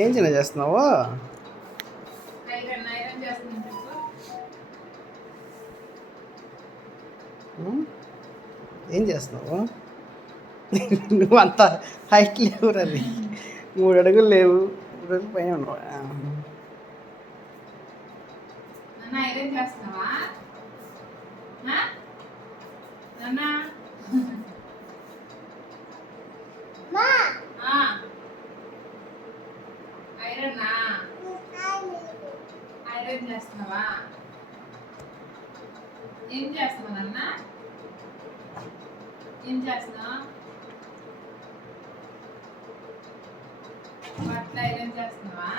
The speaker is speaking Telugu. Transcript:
ఏం చిన్న చేస్తున్నావు? ఏం చేస్తున్నావు? నువ్వు అంత హైట్ లేవు రవి, 3 అడుగులు లేవు, 3 అడుగులు పైన ఉన్నావు. ఐరన్ చేస్తున్నావా? ఐరన్ చేస్తున్నావా? ఏం చేస్తున్నావు నాన్న? ఏం చేస్తున్నావు? బట్టలు ఐరన్ చేస్తున్నావా?